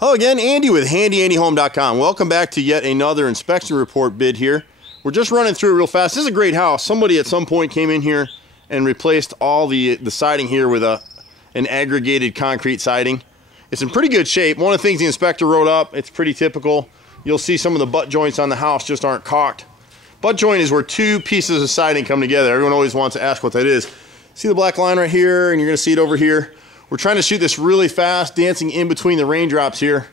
Hello again, Andy with HandyANDYHome.com. Welcome back to yet another inspection report bid here. We're just running through it real fast. This is a great house. Somebody at some point came in here and replaced all the siding here with an aggregated concrete siding. It's in pretty good shape. One of the things the inspector wrote up, it's pretty typical. You'll see some of the butt joints on the house just aren't caulked. Butt joint is where two pieces of siding come together. Everyone always wants to ask what that is. See the black line right here, and you're gonna see it over here. We're trying to shoot this really fast, dancing in between the raindrops here.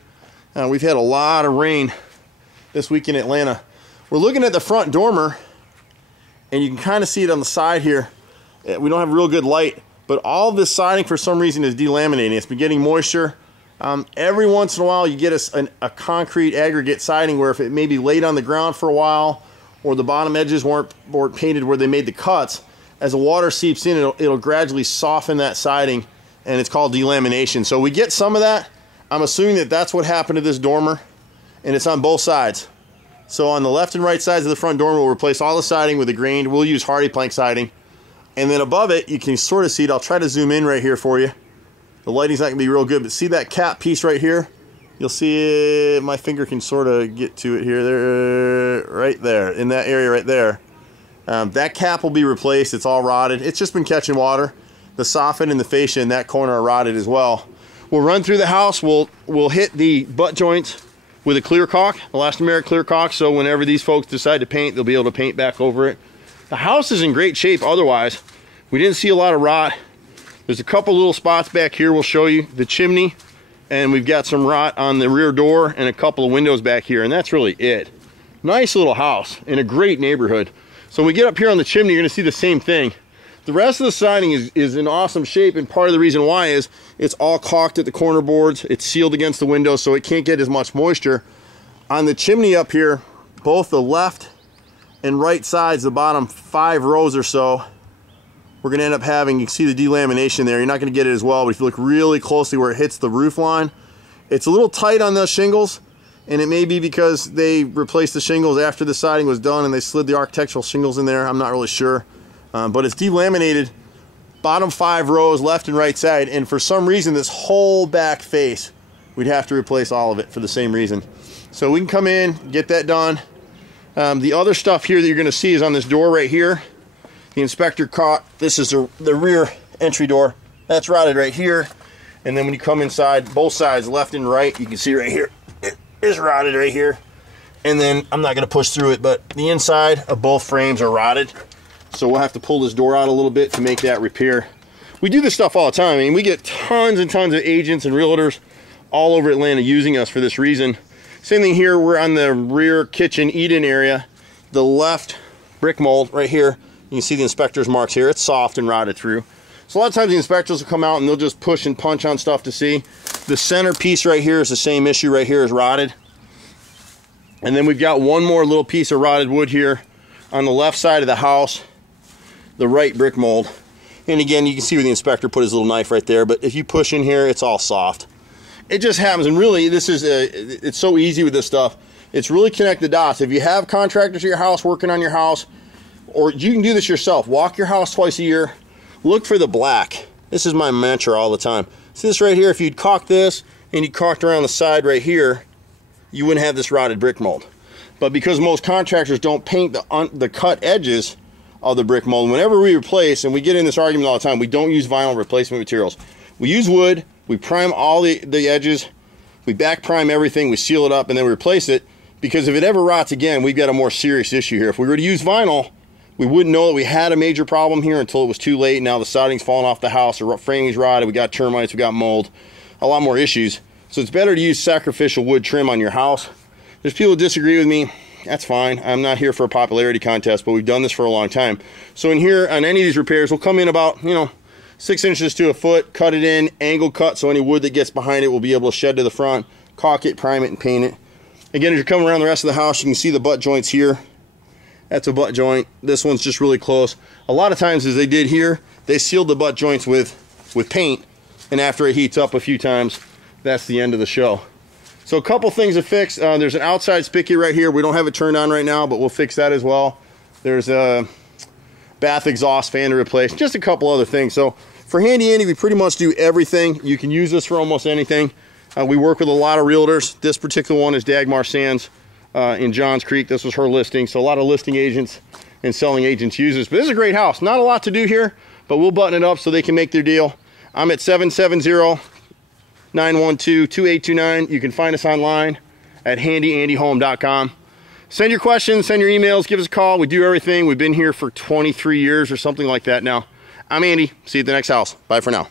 We've had a lot of rain this week in Atlanta. We're looking at the front dormer, and you can kind of see it on the side here. We don't have real good light, but all of this siding for some reason is delaminating. It's been getting moisture. Every once in a while you get a concrete aggregate siding where if it maybe laid on the ground for a while, or the bottom edges weren't painted where they made the cuts, as the water seeps in, it'll gradually soften that siding, and it's called delamination. So we get some of that. I'm assuming that that's what happened to this dormer, and it's on both sides. So on the left and right sides of the front dormer, we'll replace all the siding with the grained. We'll use hardy plank siding. And then above it, you can sort of see it. I'll try to zoom in right here for you. The lighting's not gonna be real good, but see that cap piece right here? You'll see it, my finger can sort of get to it here, there, right there, in that area right there. That cap will be replaced. It's all rotted. It's just been catching water. The soffit and the fascia in that corner are rotted as well. We'll run through the house. We'll hit the butt joints with a clear caulk, elastomeric clear caulk, so whenever these folks decide to paint, they'll be able to paint back over it. The house is in great shape otherwise. We didn't see a lot of rot. There's a couple little spots back here we'll show you. The chimney, and we've got some rot on the rear door and a couple of windows back here, and that's really it. Nice little house in a great neighborhood. So when we get up here on the chimney, you're gonna see the same thing. The rest of the siding is in awesome shape, and part of the reason why is it's all caulked at the corner boards. It's sealed against the windows, so it can't get as much moisture. On the chimney up here, both the left and right sides, the bottom 5 rows or so, we're gonna end up having, you can see the delamination there. You're not gonna get it as well, but if you look really closely where it hits the roof line, it's a little tight on those shingles, and it may be because they replaced the shingles after the siding was done and they slid the architectural shingles in there. I'm not really sure. But it's delaminated bottom 5 rows, left and right side, and for some reason this whole back face, we'd have to replace all of it for the same reason. So we can come in, get that done. The other stuff here that you're gonna see is on this door right here. The inspector caught, this is the rear entry door. That's rotted right here. And then when you come inside, both sides, left and right, you can see right here, it is rotted right here. And then, I'm not gonna push through it, but the inside of both frames are rotted. So we'll have to pull this door out a little bit to make that repair. We do this stuff all the time. I mean, we get tons and tons of agents and realtors all over Atlanta using us for this reason. Same thing here, we're on the rear kitchen eat-in area. The left brick mold right here, you can see the inspector's marks here. It's soft and rotted through. So a lot of times the inspectors will come out and they'll just push and punch on stuff to see. The center piece right here is the same issue right here, is rotted. And then we've got one more little piece of rotted wood here on the left side of the house, the right brick mold. And again, you can see where the inspector put his little knife right there, but if you push in here, it's all soft. It just happens, and really, this is it's so easy with this stuff. It's really connect the dots. If you have contractors at your house working on your house, or you can do this yourself, walk your house twice a year, look for the black. This is my mantra all the time. See this right here, if you'd caulk this, and you caulked around the side right here, you wouldn't have this rotted brick mold. But because most contractors don't paint the cut edges of the brick mold, whenever we replace, and we get in this argument all the time, we don't use vinyl replacement materials. We use wood, we prime all the edges, we back prime everything, we seal it up, and then we replace it, because if it ever rots again, we've got a more serious issue here. If we were to use vinyl, we wouldn't know that we had a major problem here until it was too late. Now the siding's falling off the house, the framing's rotted, we got termites, we got mold, a lot more issues. So it's better to use sacrificial wood trim on your house. There's people who disagree with me. That's fine. I'm not here for a popularity contest, but we've done this for a long time. So in here, on any of these repairs, we'll come in about, 6 inches to a foot, cut it in, angle cut, so any wood that gets behind it will be able to shed to the front, caulk it, prime it, and paint it. Again, as you're coming around the rest of the house, you can see the butt joints here. That's a butt joint. This one's just really close. A lot of times, as they did here, they sealed the butt joints with paint, and after it heats up a few times, that's the end of the show. So a couple things to fix. There's an outside spigot right here. We don't have it turned on right now, but we'll fix that as well. There's a bath exhaust fan to replace. Just a couple other things. So for Handy Andy, we pretty much do everything. You can use this for almost anything. We work with a lot of realtors. This particular one is Dagmar Sands in Johns Creek. This was her listing. So a lot of listing agents and selling agents use this. But this is a great house. Not a lot to do here, but we'll button it up so they can make their deal. I'm at 770-912-2829. You can find us online at HandyANDYHome.com. Send your questions, send your emails, give us a call. We do everything. We've been here for 23 years or something like that now. I'm Andy. See you at the next house. Bye for now.